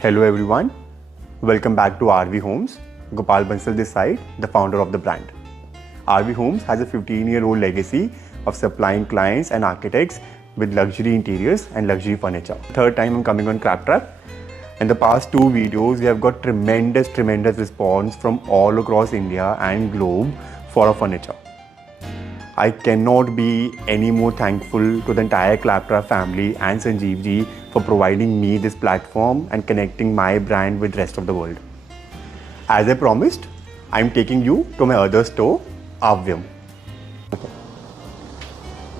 Hello everyone, welcome back to RV Homes. Gopal Bansal this side, the founder of the brand. RV Homes has a 15-year-old legacy of supplying clients and architects with luxury interiors and luxury furniture. Third time I'm coming on Claptrap. In the past 2 videos, we have got tremendous response from all across India and globe for our furniture. I cannot be any more thankful to the entire Claptrap family and Sanjeev ji for providing me this platform and connecting my brand with rest of the world. As I promised, I am taking you to my other store, Avyam.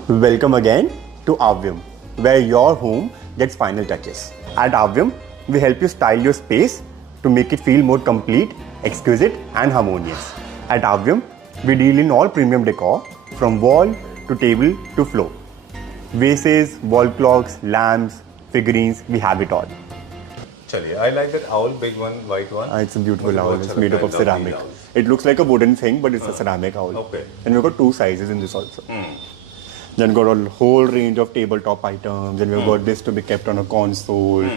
Welcome again to Avyam, where your home gets final touches. At Avyam, we help you style your space to make it feel more complete, exquisite and harmonious. At Avyam, we deal in all premium decor from wall to table to floor. Vases, wall clocks, lamps, figurines, we have it all. Chaliye, I like that owl, big one, white one. It's a beautiful owl. It's made up of ceramic. It looks like a wooden thing, but it's a ceramic owl. Okay. And we've got 2 sizes in this also. Then we've got a whole range of tabletop items. Then we've got this to be kept on a console.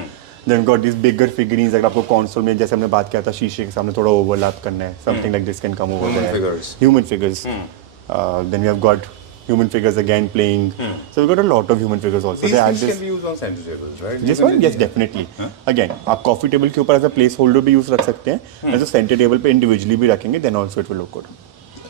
Then we've got these bigger figurines. Like आपको console में जैसे हमने बात किया था शीशे के सामने थोड़ा overlap करना है. Something like this can come over there. Human figures. Then we have got human figures again playing. So we've got a lot of human figures also. These things can be used on center tables, right? This one, yes, definitely. Again, आप coffee table के ऊपर as a placeholder भी use रख सकते हैं. As a center table पे individually भी रखेंगे, then also it will look good.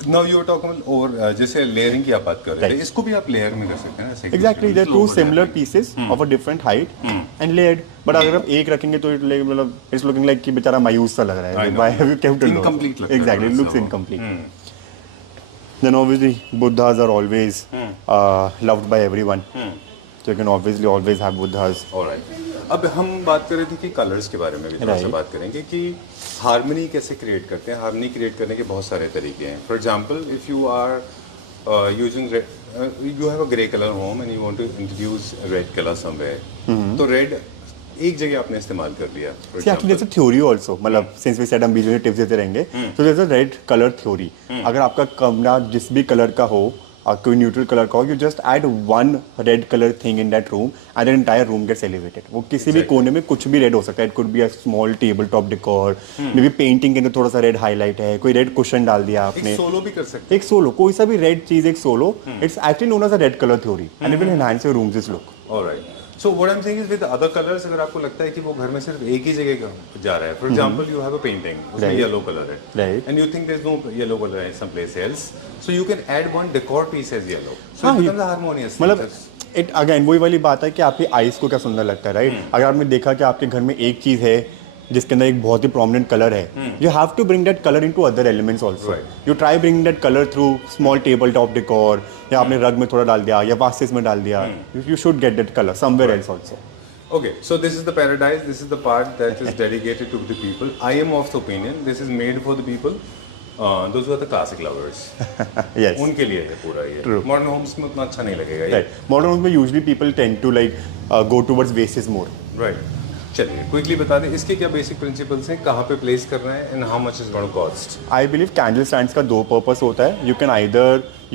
Now you were talking about over जैसे layering की आप बात कर रहे थे. इसको भी आप layer में कर सकते हैं ना? Exactly, there are 2 similar pieces of a different height and layered. But अगर आप एक रखेंगे तो मतलब it's looking like कि बेचारा मायूस सा लग रहा है. Why have you kept it? Incomplete. Exactly, it looks incomplete. Then obviously Buddhas are always loved by everyone. So you can obviously always have Buddhas. Alright. अब हम बात कर रहे थे कि कलर्स के बारे में भी थोड़ा सा बात करेंगे कि हार्मनी कैसे क्रिएट करते हैं. हार्मनी क्रिएट करने के बहुत सारे तरीके हैं. For example if you are using you have a grey color home and you want to introduce a red color somewhere. तो red एक जगह आपने इस्तेमाल कर लिया. See, actually there's a theory also. मतलब since we said हम बीच में टिप्स देते रहेंगे. So there's a red color theory. अगर आपका कमरा जिस भी कलर का हो, कोई न्यूट्रल कलर का हो, you just add one red color thing in that room and the entire room gets elevated. वो किसी भी कोने में कुछ भी red हो सकता है. It could be a small tabletop decor. Maybe painting के अंदर थोड़ा सा red highlight है. कोई red cushion डाल दिया आपने. एक सोलो भी कर सकते हैं. एक सोलो, कोई सा भी red चीज एक solo. It's actually known as a red color theory and it will enhance your room's look. Alright. So what I'm saying is with other colors अगर आपको लगता है कि वो घर में सिर्फ एक ही जगह जा रहा है. For example, you have a painting उसमें yellow color है. Right. And you think there's no yellow color someplace else. So you can add one decor piece as yellow. So it becomes harmonious. मतलब it again वही वाली बात है कि आपकी eyes को क्या सुंदर लगता है, राइट? अगर आपने देखा कि आपके घर में एक चीज है जिसके अंदर एक बहुत ही प्रोमिनेंट कलर है, you have to bring that colour into other elements also. You try bringing that colour through small table top decor, या आपने रग में थोड़ा डाल दिया या वासेस में डाल दिया. You should get that colour somewhere else also. Okay, so this is the paradise. This is the part that is dedicated to the people. I am of the opinion this is made for the people. Those who are the classic lovers. Yes. उनके लिए है पूरा ये. True. Modern homes में उतना अच्छा नहीं लगेगा ये. Right. Modern homes में usually people tend to like go towards vases more. Right. चलिए क्विकली बता दें इसके क्या बेसिक प्रिंसिपल्स हैं, कहाँ पे प्लेस करना है and how much is gonna cost. I believe candle stands का 2 पर्पस होता है. You can either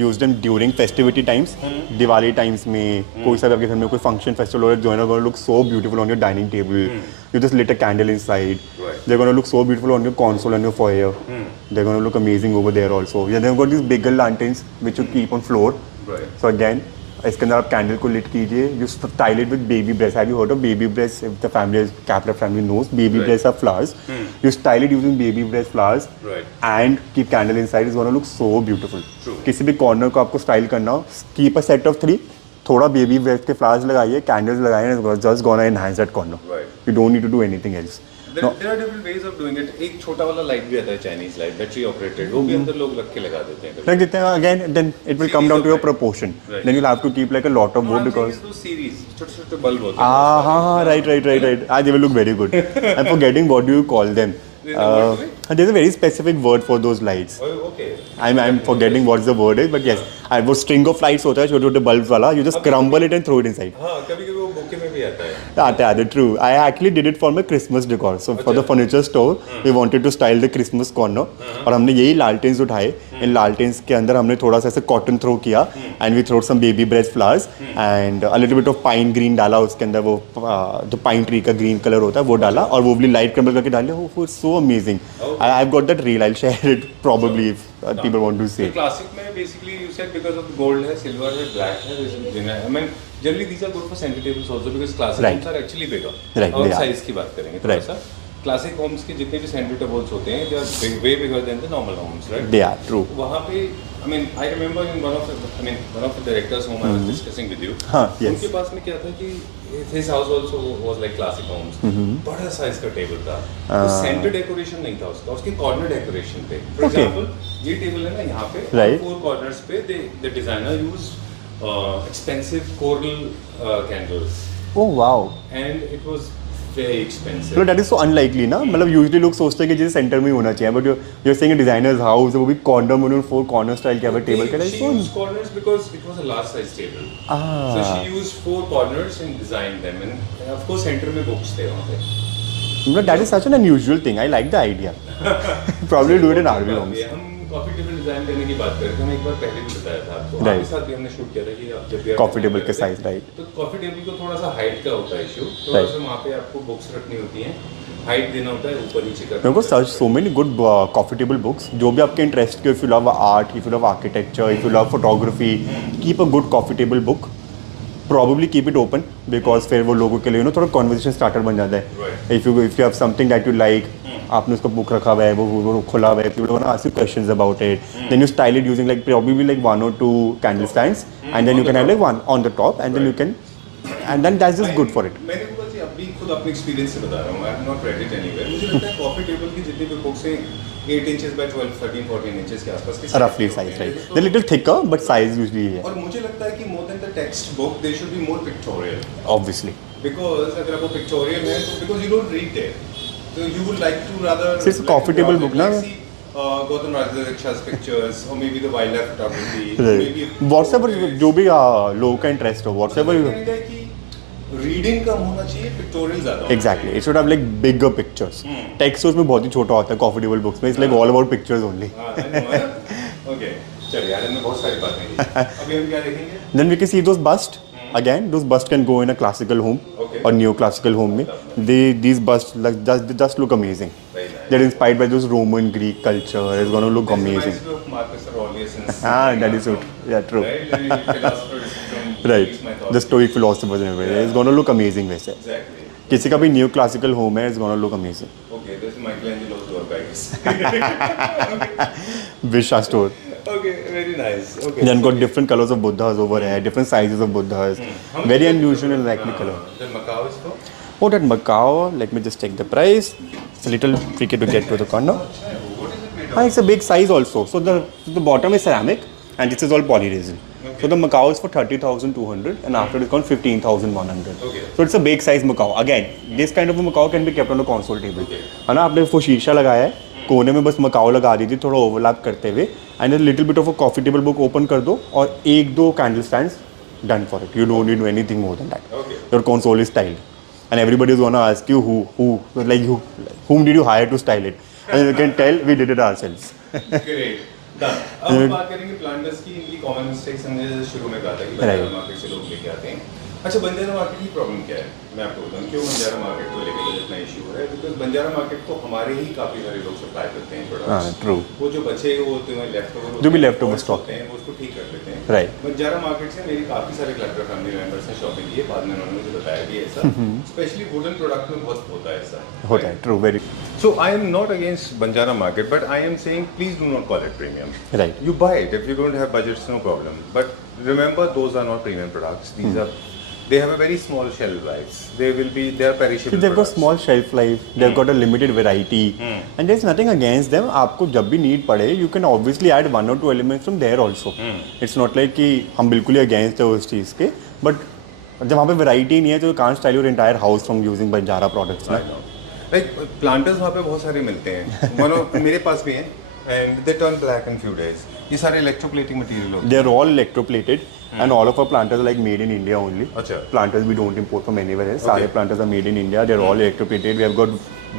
use them during festivity times, Diwali times में कोई सा भी आपके घर में कोई फंक्शन फेस्टिवल हो रहा है, जो है look so beautiful on your dining table. You just lit a candle inside. Right. They're going to look so beautiful on your console and your foyer. They're going to look amazing over there also. Yeah, they've got these bigger lanterns which you keep on floor. Right. So again, इसके अंदर आप candle को lit कीजिए. You style it with baby breath. Have you heard of baby breath? If the family captain family knows, baby breath are flowers. You style it using baby breath flowers and keep candle inside. Is gonna look so beautiful. किसी भी corner को आपको style करना हो, keep a set of 3, थोड़ा baby breath के flowers लगाइए, candles लगाइए, just gonna enhance that corner. You don't need to do anything else. There are different ways of doing it. एक छोटा वाला लाइट भी आता है, चाइनीज लाइट, बैटरी ऑपरेटेड, वो भी अंदर लोग रख के लगा देते हैं. Like it, again, then it will come down to your proportion. Then you'll have to keep like a lot of wood because. Series, छोटे-छोटे बल्ब होते हैं. Right. They will look very good. I'm forgetting what do you call them. There's a very specific word for those lights. Okay. I'm forgetting what the word is, but yes, वो string of lights होता है छोटे छोटे bulbs वाला. You just crumble it and throw it inside. हाँ, कभी-कभी वो bouquet में भी आता है। आते true. I actually did it for my Christmas decor. So for the furniture store, we wanted to style the Christmas corner. और हमने यही लालटेन्स उठाए, इन लालटेन्स के अंदर हमने थोड़ा सा ऐसे कॉटन थ्रो किया and we throw some baby bread flowers and a little bit of pine green डाला उसके अंदर, वो जो पाइन ट्री का ग्रीन कलर होता है वो डाला और वो भी लाइट क्रम्बल करके डाले. वो so amazing. I have got that reel. I will share it probably if people want to see. Classic में basically you said because of the gold है, सिल्वर है, ब्लैक है, I mean generally these are good for centre tables also because classic homes are actually bigger. और size की बात करेंगे थोड़ा सा, क्लासिक होम्स के जितने भी सेंटर टेबल्स होते हैं they are way bigger than the normal homes, right? They are true. वहां पे I mean, I remember in one of the directors whom I was discussing with you. Yes. उनके पास में क्या था कि his house also was like classic homes. बड़ा size का table था. तो सेंटर डेकोरेशन नहीं था उसका, उसके कॉर्नर डेकोरेशन थे. For example, ये टेबल है ना यहाँ पे, फोर कॉर्नर्स पे the designer used expensive coral candles. Oh wow. And it was very expensive. No, that is so unlikely ना. मतलब usually लोग सोचते हैं कि जैसे सेंटर में ही होना चाहिए, but you're saying a designer's house, वो भी कॉर्नर में उन्होंने 4 corner style के टेबल का. She used corners because it was a large size table. So she used 4 corners and designed them, and of course center में books थे वहाँ पे. No, that is such an unusual thing. I like the idea. Probably do it in RV homes. हम coffee table design करने की बात करें तो मैं एक बार पहले भी बताया था आपको. आपके साथ भी हमने शूट किया था कि जब भी कॉफी टेबल का साइज, राइट? तो कॉफी टेबल को थोड़ा सा हाइट का होता है इशू, थोड़ा सा वहाँ पे आपको बुक्स रखनी होती हैं, हाइट देना होता है, ऊपर नीचे करना. मेरे को search so many good coffee table books जो भी आपके इंटरेस्ट के. If you love art, if you love architecture, if you love photography, keep a good coffee table book. Probably keep it open because फिर वो लोगों के लिए थोड़ा conversation starter बन जाता है. If you have something that you like, आपने उसका बुक रखा हुआ है, वो खुला हुआ है, people wanna ask you questions about it. Then you style it using like probably like 1 or 2 candle stands, and then you can have like one on the top, and then you can, and then that's just good for it. मैंने बोला जी अभी खुद अपने experience से बता रहा हूँ. I have not read it anywhere. मुझे लगता है कॉफी टेबल की जितनी भी बुक्स हैं 8 inches by 12, 13, 14 inches के आसपास के Roughly size, right? They're little thicker, but size usually है. और मुझे लगता है कि more than the text book, they should be more pictorial. Obviously. Because अगर आपको pictorial है तो because you don't read there, so you would like to rather. It's a coffee table book, ना? Gautam Rajadhyaksha's pictures, or maybe the wildlife photography, maybe. Whatever जो भी लोगों का interest हो, whatever. रीडिंग कम होना चाहिए, पिक्टोरियल ज्यादा. Exactly. It should have like bigger pictures. Text उसमें बहुत ही छोटा होता है कॉफी टेबल बुक्स में. It's like all about pictures only. Okay. चलिए यार हमने बहुत सारी बातें की. अभी हम क्या देखेंगे? Then we can see those busts. Again, those busts can go in a classical home or neoclassical home में. These busts like just look amazing. They're inspired by those Roman Greek culture. It's gonna look amazing. Marcus Aurelius and that is it. Yeah, true. Right. The Stoic philosophers and everything. It's gonna look amazing वैसे. Exactly. किसी का भी neoclassical home है, it's gonna look amazing. Okay, this is Michelangelo's work, I guess. Visha store. Okay, very nice. Okay. Then got different colors of Buddhas over here, different sizes of Buddhas. Very unusual and likely color. The Macau is for? Oh, that Macau. Let me just check the price. It's a little tricky to get to the corner. What is it made of? It's a big size also. So the bottom is ceramic and this is all poly resin. Okay. So the Macau is for 30,200 and after discount 15,100. Okay. So it's a big size Macau. Again, this kind of a Macau can be kept on a console table. है ना, आपने वो शीशा लगाया है, कोने में बस मकाओ लगा दी थी थोड़ा ओवरलैप करते हुए, and little bit of a coffee table book open कर दो और 1-2 candle stands done for it. You don't need anything more than that. Your console is styled and everybody is gonna ask you whom did you hire to style it, and you can tell we did it ourselves. Great. Done. अब हम बात करेंगे planters की. इनकी common mistakes हमने शुरू में कहा था कि बंजारा मार्केट से लोग लेके आते हैं. अच्छा, बंजारा मार्केट की प्रॉब्लम क्या है मैं आपको बताऊँ. क्यों बंजारा मार्केट को लेकर इतना इशू है? बिकॉज बंजारा मार्केट को हमारे ही काफ़ी सारे लोग सप्लाई करते हैं प्रोडक्ट्स. ट्रू. वो जो बचे हुए होते हैं लेफ्ट ओवर, जो भी लेफ्ट ओवर स्टॉक होते हैं वो उसको ठीक कर देते हैं. राइट. बंजारा मार्केट से मेरी काफ़ी सारे क्लस्टर फैमिली मेंबर्स ने शॉपिंग की है. बाद में उन्होंने मुझे बताया भी ऐसा, स्पेशली वुडन प्रोडक्ट में बहुत होता है ऐसा. होता है. True. Very. So I am not against Banjara market, but I am saying please do not call it premium. Right. You buy it if you don't have budgets, no problem. But remember, those are not premium products. These are, they have a very small shelf lives. They are perishable. They've got products. small shelf life. They've got a limited variety, and there's nothing against them. आपको जब भी need पड़े, you can obviously add 1 or 2 elements from there also. It's not like कि हम बिल्कुल ही against है उस चीज़ के, but जब वहाँ पे variety नहीं है तो you can't style your entire house from using Banjara products ना. Like planters वहाँ पे बहुत सारे मिलते हैं. मेरे पास भी हैं, and they turn black in few days. ये सारे इलेक्ट्रोप्लेटिंग मटेरियल होते They are all electroplated, and all of our planters are like made in India only. अच्छा। Planters we don't import from anywhere else. Okay. सारे planters are made in India. They are all electroplated. We have got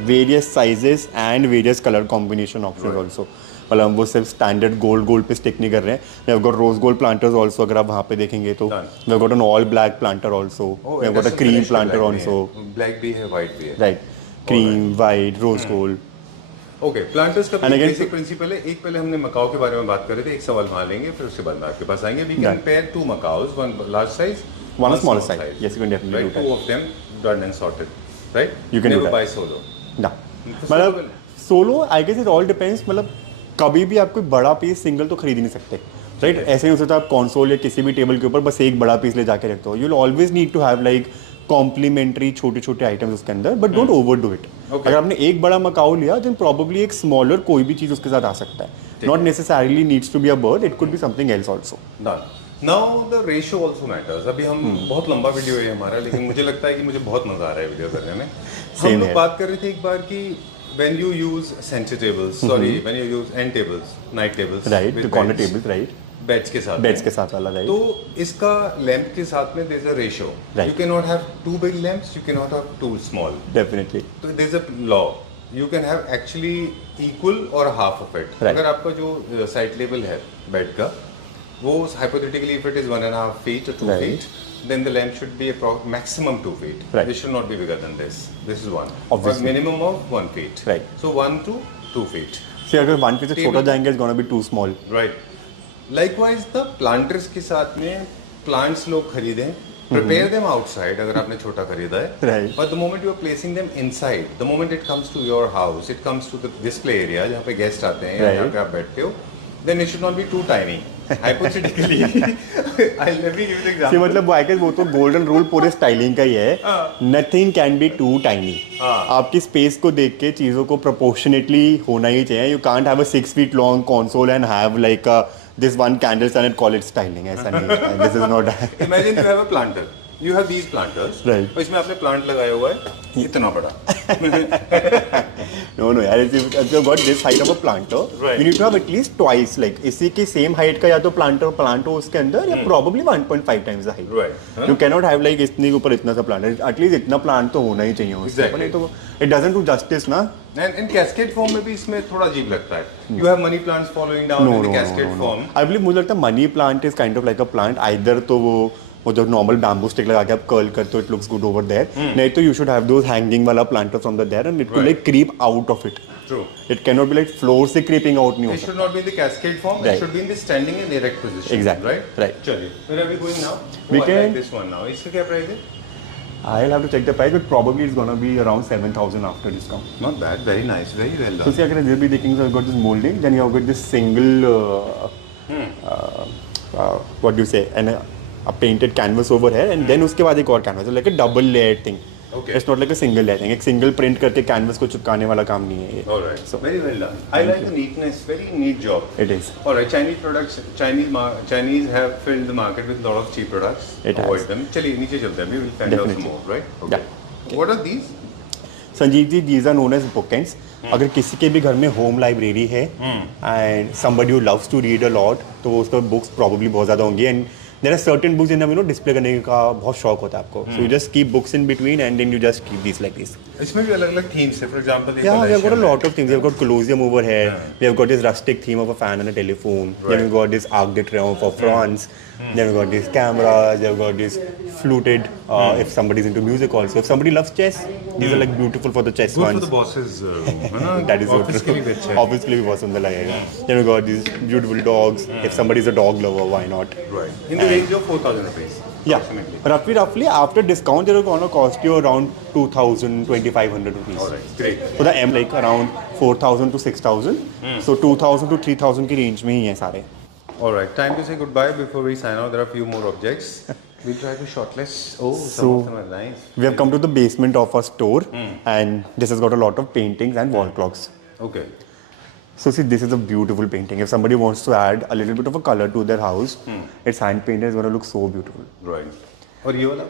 various sizes and various color combination options also. मतलब हम वो सिर्फ standard gold पे stick नहीं कर रहे हैं. We have got rose gold planters also. अगर आप वहाँ पे देखेंगे तो Done. we have got an all black planter also. Oh, We have got a cream planter also. Black भी है, व्हाइट भी है। Right. Cream, white, rose gold. Okay, planters का And again- बेसिक प्रिंसिपल है। एक पहले हमने मकाओ के बारे में बात कर रहे थे, एक सवाल वहाँ लेंगे, फिर उसके बाद में आपके पास आएंगे। We can pair 2 macaos, one large size, One smaller size. Yes, you can definitely right? do that. 2 of them done and sorted, right? You can do Never that. buy solo. ना मतलब solo I guess it all depends. मतलब कभी भी आप कोई बड़ा piece single तो खरीद ही नहीं सकते, राइट? ऐसे नहीं हो सकता आप कंसोल या किसी भी टेबल के ऊपर बस एक बड़ा पीस ले जाके रखते हो. You will always need to have like complimentary छोटे छोटे आइटम्स उसके अंदर, but don't overdo it. Okay. अगर आपने एक बड़ा मकाओ लिया देन प्रॉब्ली एक स्मॉलर कोई भी चीज़ उसके साथ आ सकता है. Not necessarily needs to be a bird, it could be something else also. Now the ratio also matters. अभी हम बहुत लंबा वीडियो है हमारा, लेकिन मुझे लगता है कि मुझे बहुत मजा आ रहा है वीडियो करने में. हम लोग here. बात कर रहे थे एक बार कि when you use center tables, sorry, when you use end tables, night tables, right, with corner beds, tables, right, beds के साथ बेड्स के साथ वाला, राइट. तो इसका लैंप के साथ में there is a ratio. Right. You can not have 2 big lamps, you cannot have 2 small. Definitely. तो there is a law, you can have actually equal और हाफ ऑफ इट. Right. अगर आपका जो साइड लेवल है bed का, वो hypothetically if it is 1.5 feet or 2 Right. feet, then the lamp should be maximum 2 feet. Right. This should not be bigger than this. This is one. Obviously. Or minimum of 1 feet. Right. So 1 to 2 feet. से अगर one piece से छोटा Table- जाएंगे it's gonna be too small. Right. Likewise, the planters के साथ में plants लोग खरीदें, prepare them outside अगर आपने छोटा खरीदा है. Right. But the moment you are placing them inside, the moment it comes to your house, it comes to the display area जहाँ पे guest आते हैं या Right. जहाँ पे आप बैठते हो, then it should not be too tiny. Hypothetically, I'll let me give you an C example. मतलब आई गेस वो तो गोल्डन रूल पूरे स्टाइलिंग का ही है. Nothing can be too tiny. हाँ. आपकी स्पेस को देख के चीज़ों को प्रोपोर्शनेटली होना ही चाहिए. You can't have a 6 feet long console and have like this one candle sun and call it styling. ऐसा नहीं है. This is not. Imagine you have a planter. You have these planters. Right. और इसमें आपने plant लगाया हुआ है इतना बड़ा. नो नो यार, if you got this height of a planter, Right. you need to have at least twice like इसी की सेम हाइट का या तो प्लांट हो उसके अंदर या probably 1.5 times the height. Right. Huh? You cannot have like इतने के ऊपर इतना सा प्लांट. एटलीस्ट इतना प्लांट तो होना ही चाहिए उसके ऊपर. Exactly. नहीं तो it doesn't do justice ना. And cascade form में भी इसमें थोड़ा अजीब लगता है. You have money plants following down in the cascade form. I believe मुझे लगता है money plant is kind of like a plant. Either तो वो जो नॉर्मल बैम्बू स्टिक लगा के आप कर्ल करते हो, it looks good over there. नहीं तो you should have those hanging वाला planter from the there and it could Right. Like creep out of it. True. It can not be like floor से creeping out नहीं हो It सकता. should not be in the cascade form. Right. It should be in the standing and erect position. Exactly. Right. Right. चलिए. Where are we going now? We I like can- this one now. इसका क्या price है? I'll have to check the price, but probably it's gonna be around 7,000 after discount. Not bad. Very nice. Very well So done. see, अगर इधर भी देखेंगे, so I've got this molding, then you have got this single, what do you say, and a painted canvas over here, and then उसके बाद एक और canvas, like a double layered thing. Okay. It's not like a single layer thing. एक single print करके canvas को चिपकाने वाला काम नहीं है ये. All right. So Very well done. I like the neatness. Very neat job. it is. All right. Chinese products. Chinese have filled the market with a lot of cheap products. It has. Avoid them. चलिए नीचे चलते हैं. We will find out some Definitely. more. Right. Okay. Yeah. What are these? Sanjeev ji, these are known as bookends. अगर किसी के भी घर में होम लाइब्रेरी है and somebody who loves to read a lot, तो वो उसका बुक्स probably बहुत ज़्यादा होंगी. And there are certain books जिन्हें डिस्प्ले करने का बहुत शौक होता है आपको. So you just keep books in between and then you just keep this like this. इसमें भी अलग-अलग themes है. For example, Yeah, we have got a collection lot of things. We have got colosseum over here. Yeah. We have got this rustic theme of a fan and a telephone. Then Right. we've got this Arc de Triomphe of France. Then we've got these cameras. We've got this fluted. If somebody's into music also. If somebody loves chess, these are like beautiful for the chess Good ones. for the bosses. है ना? That is so Office true. के लिए भी अच्छा है. Office के लिए भी बहुत सुंदर लगेगा. Then we got these beautiful dogs. If somebody's a dog lover, why not? Right. In the range of 4,000 rupees. Yeah. Approximately. Roughly after discount, they're going to cost you around 2,000, 2,500 rupees. All right. Great. For the M like around 4,000 to 6,000. So 2,000 to 3,000 की range में ही हैं सारे. All right. Time to say goodbye before we sign out. There are a few more objects. We'll try to shortlist. Oh, some So- of them are nice. We have come to the basement of our store, and this has got a lot of paintings and wall clocks. Okay. So see, this is a beautiful painting. If somebody wants to add a little bit of a color to their house, it's hand painted. It's going to look so beautiful. Right. और ये वाला?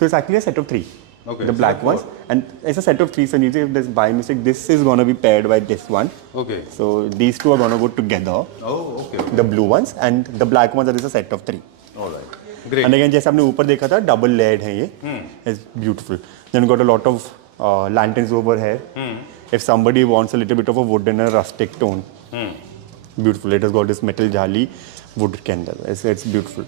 So it's actually a set of 3. Okay, the so black four. ones, and it's a set of 3. Sanjeev ji, if there's by mistake, this is gonna be paired by this one. Okay. So these two are gonna go together. Oh, okay. The blue ones and the black ones are just a set of 3. All right. Great. And again, जैसे आपने ऊपर देखा था, double layered है ये. It's beautiful. Then got a lot of lanterns over here. If somebody wants a little bit of a wooden and rustic tone, beautiful. It has got this metal jali wood के अंदर. It's beautiful.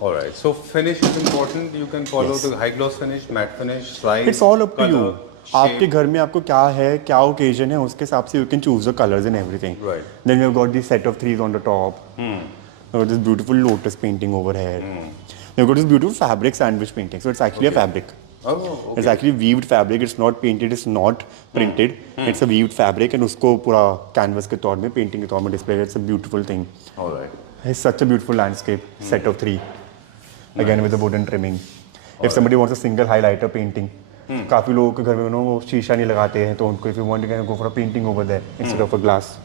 All right. So finish is important. You can follow the high gloss finish, matte finish, size. It's all up to you. shape. आपके घर में आपको क्या है, क्या occasion है, उसके हिसाब से you can choose the colors and everything. Right. Then you've got this set of 3s on the top. You've got this beautiful lotus painting over here. You've got this beautiful fabric sandwich painting. So it's actually a fabric. Oh, okay. It's actually weaved fabric. It's not painted. It's not printed. It's a weaved fabric, and उसको पूरा canvas के तौर में painting के तौर में display. It's a beautiful thing. All right. It's such a beautiful landscape. Set of 3. Again with the wooden trimming. If somebody wants a single highlighter painting, काफी लोगों के घर में वो शीशा नहीं लगाते हैं, तो उनको if you want to go for a painting over there instead of a glass.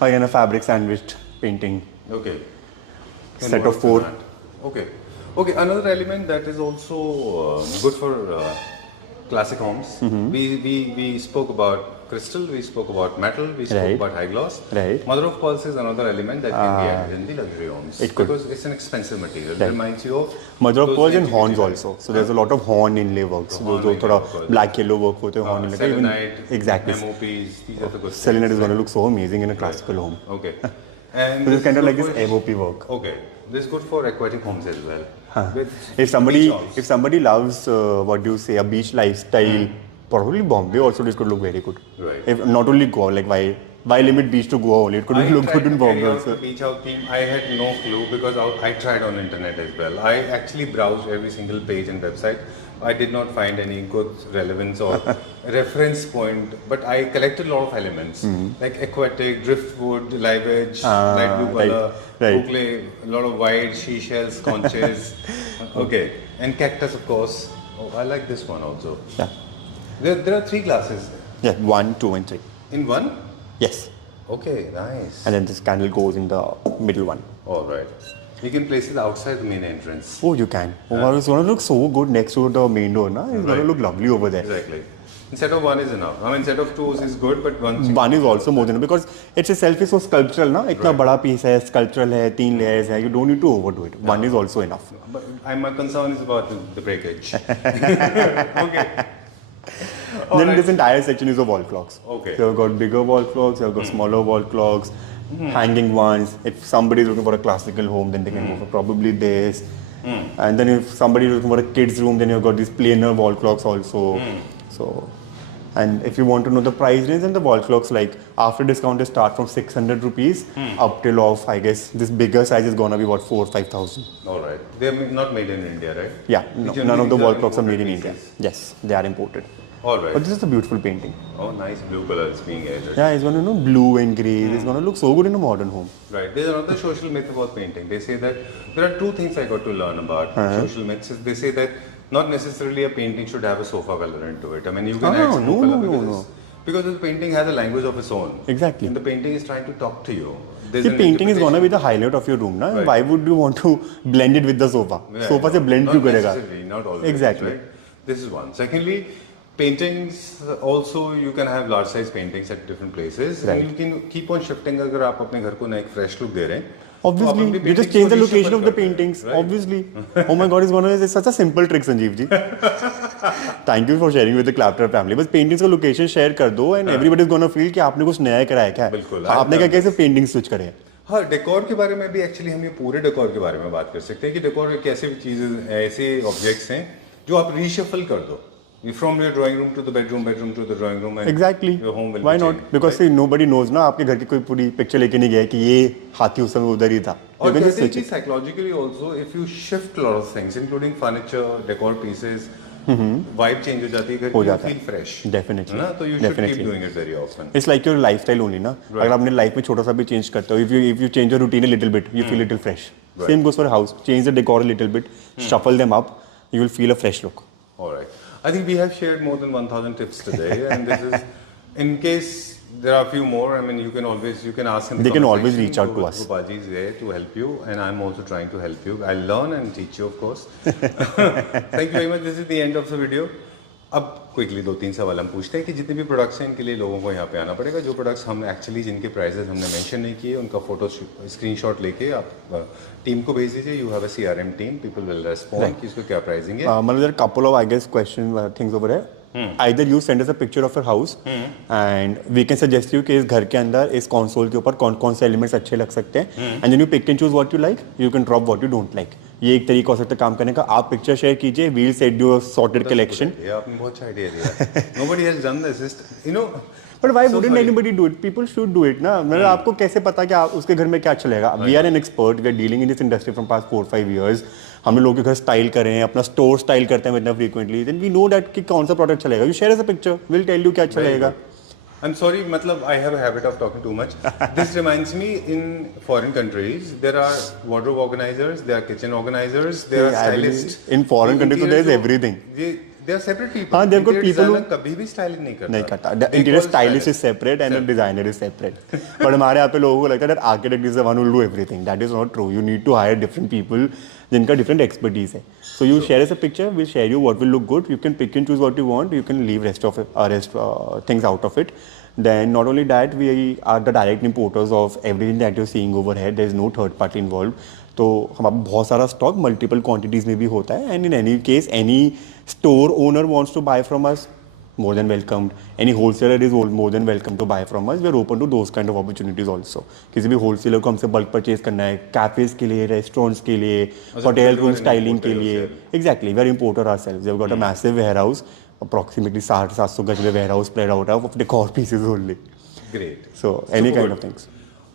Again a fabric sandwiched painting. Okay. And Set what of is 4. that? Okay. Okay. Another element that is also good for classic homes. We spoke about crystal. We spoke about metal. We spoke Right. about high gloss. Right. Mother of pearl is another element that can be added in the luxury homes. It could. Because it's an expensive material. It Right. reminds you of Mother of those pearls and antiquity horns lights. also. So there's a lot of horn inlay works. horn जो inlay थोड़ा work. black yellow work होते हैं horn inlay. Even selenite, exactly. MOPs. These are the good Selenite is things. going to look so amazing in a classical home. Okay. And So it's kind of is like good this for- MOP work. Okay. This is good for aquatic homes as well. With If somebody beach house. if somebody loves what do you say, a beach lifestyle, probably Bombay also this could look very good. Right. If not only Goa, like why limit beach to Goa only? It could I look tried good in to carry Bombay out the also. beach house theme. I had no clue because I tried on internet as well. I actually browsed every single page and website. I did not find any good relevance or reference point, but I collected a lot of elements like aquatic, driftwood, live edge, light blue right, color, right. boucle, a lot of white, seashells, conches. Okay, and cactus of course. Oh, I like this one also. Yeah. There are 3 glasses Yeah, 1, 2, and 3. in one. Yes. Okay, nice. And then this candle goes in the middle one. All right. You can place it outside the main entrance. Oh, you can. Oh, it's gonna look so good next to the main door, na? It's gonna Right. look lovely over there. Exactly. Instead of 1 is enough. I mean, instead of 2 is good, but 1 One is also more than because it's itself is so sculptural, na? इतना Right. बड़ा piece है, sculptural है, 3 layers है. You don't need to overdo it. One is also enough. But my concern is about the breakage. Okay. All Then right. this entire section is of wall clocks. Okay. So you've got bigger wall clocks, you've got smaller wall clocks, hanging ones. If somebody is looking for a classical home, then they can go for probably this. And then if somebody is looking for a kid's room, then you've got these planar wall clocks also. So, and if you want to know the price range, then the wall clocks like after discount they start from 600 rupees up till of I guess this bigger size is gonna be what 4,000 5,000. All right. They are not made in India, right? Yeah, no, Generally none of the these wall are clocks are made in imported India. pieces. Yes, they are imported. All right. But this is a beautiful painting. Oh, nice blue color is being added. Yeah, it's gonna blue and grey. It's gonna look so good in a modern home. Right. There's another social myth about painting. They say that there are 2 things I got to learn about social myths. Is they say that not necessarily a painting should have a sofa color into it. I mean, you can add some no, color no, because, no. because the painting has a language of its own. Exactly. And the painting is trying to talk to you. There's See, an painting is gonna be interpretation. the highlight of your room, na? Right. Why would you want to blend it with the sofa? Yeah, sofa से blend not क्यों करेगा? necessarily, not always. Exactly. Right? This is one. Secondly, paintings also you can have large size paintings at different places Right. and you can keep on shifting अगर आप अपने घर को नया एक fresh look दे रहे हैं तो आप Obviously, अपनी you just paintings change the को location reshuffle of the करते हैं, paintings. right? Obviously. Oh my God, it's such a simple trick, Sanjeev ji. Thank you for sharing with the Clapter family. बस paintings का location share कर दो and everybody is gonna feel कि आपने कुछ नया कराया क्या है. बिल्कुल, आपने क्या कैसे painting switch करे? हाँ डेकोर के बारे में भी एक्चुअली हम ये पूरे डेकोर के बारे में बात कर सकते हैं कि डेकोर एक ऐसे चीजें ऐसे ऑब्जेक्ट्स हैं जो आप रीशफल कर दो from your drawing room to the bedroom bedroom to the drawing room Exactly. Your home will Why not? Because see, nobody knows ना आपके घर की कोई पूरी picture लेके नहीं गया कि ये हाथी उस समय उधर ही था. You और can just कहते हैं switch कि it. Psychologically also if you shift lot of things including furniture decor pieces vibe change हो जाती है हो घर जाता की है. Feel fresh Definitely. ना तो you should Definitely. Keep doing it very often It's like your lifestyle only ना. अगर अपने लाइफ में छोटा सा भी चेंज करते हो, if you change your routine a little bit, you feel little fresh. Right. Same goes for a house. Change the decor a little bit, shuffle them up, you will feel a fresh look. All right. I think we have shared more than 1,000 tips today, and this is in case There are a few more. I mean, you can ask in the They can comment always section. reach out to us. Gopalji is there to help you, and I'm also trying to help you. I'll learn and teach you, of course. Thank you very much. This is the end of the video. अब quickly 2-3 सवाल हम पूछते हैं कि जितने भी products हैं इनके लिए लोगों को यहाँ पे आना पड़ेगा. जो प्रोडक्ट्स हम एक्चुअली जिनके प्राइसेस हमने मेंशन नहीं किए उनका फोटो स्क्रीनशॉट लेके आप टीम को भेज दीजिए. You have a CRM team, people will respond कि इसको क्या प्राइसिंग है. मतलब there are couple of I guess question things over here. Either you send us a picture of your house and we can suggest you कि इस घर के अंदर इस console के ऊपर कौन कौन से elements अच्छे लग सकते हैं and then you pick and choose what you like. You can drop what you don't like. ये एक तरीका हो सकता है काम करने का. आप पिक्चर शेयर कीजिए, we'll send you a sorted collection. ये आपने बहुत अच्छा आइडिया दिया. Nobody has done this. You know. But why wouldn't anybody do it? People should do it ना. मतलब आपको कैसे पता कि आप उसके घर में क्या चलेगा? We are an expert. We are dealing in this industry from past 4-5 years. हमने लोगों के घर स्टाइल कर रहे हैं, अपना स्टोर स्टाइल करते हैं इतना frequently. Then we know that कि कौन सा प्रोडक्ट चलेगा. You share us a picture. We'll tell you क्या अच्छा लगेगा. I'm sorry, मतलब I have a habit of talking too much. This reminds me, in foreign countries, there are wardrobe organizers, there are kitchen organizers, there are stylists. In foreign countries, so there is everything. They are separate people. हाँ, they've got people who कभी भी styling नहीं करता. नहीं करता. The interior stylist is separate and the designer is separate. But हमारे यहाँ पे लोगों को लगता है that architect is the one who will do everything. That is not true. You need to hire different people जिनका different expertise है. So you share us a picture, we'll share you what will look good. You can pick and choose what you want. You can leave rest of things out of it. Then not only that, we are the direct importers of everything that you're seeing over here. There is no third party involved. तो हमारा बहुत सारा stock multiple quantities में भी होता है. And in any case any store owner wants to buy from us, more than welcomed. Any wholesaler is more than welcome to buy from us. We are open to those kind of opportunities also. किसी भी wholesaler को हमसे bulk purchase करना है, cafes के लिए, restaurants के लिए, hotel room styling के लिए. Exactly, we are importer ourselves. We have got a massive warehouse, approximately 700 गज में warehouse spread out of decor pieces only. Great. So any kind of things.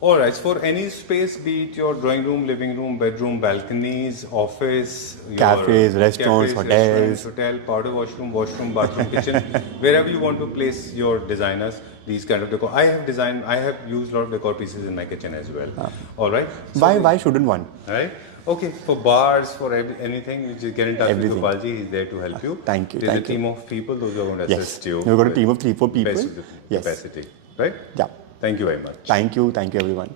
All right. For any space, be it your drawing room, living room, bedroom, balconies, office, Cafes, restaurants, hotels. hotel, powder washroom, bathroom, kitchen, wherever you want to place your designers, these kind of decor. I have used a lot of decor pieces in my kitchen as well. All right. So, Why shouldn't one? Right. Okay. For bars, for anything, you just get in touch with Gopalji. He's there to help you. Thank you. There's Thank a team you. of people. Those are going to assist you. We've got a team of 3-4 people. Best of the Yes. capacity. Right. Yeah. Thank you very much. Thank you everyone.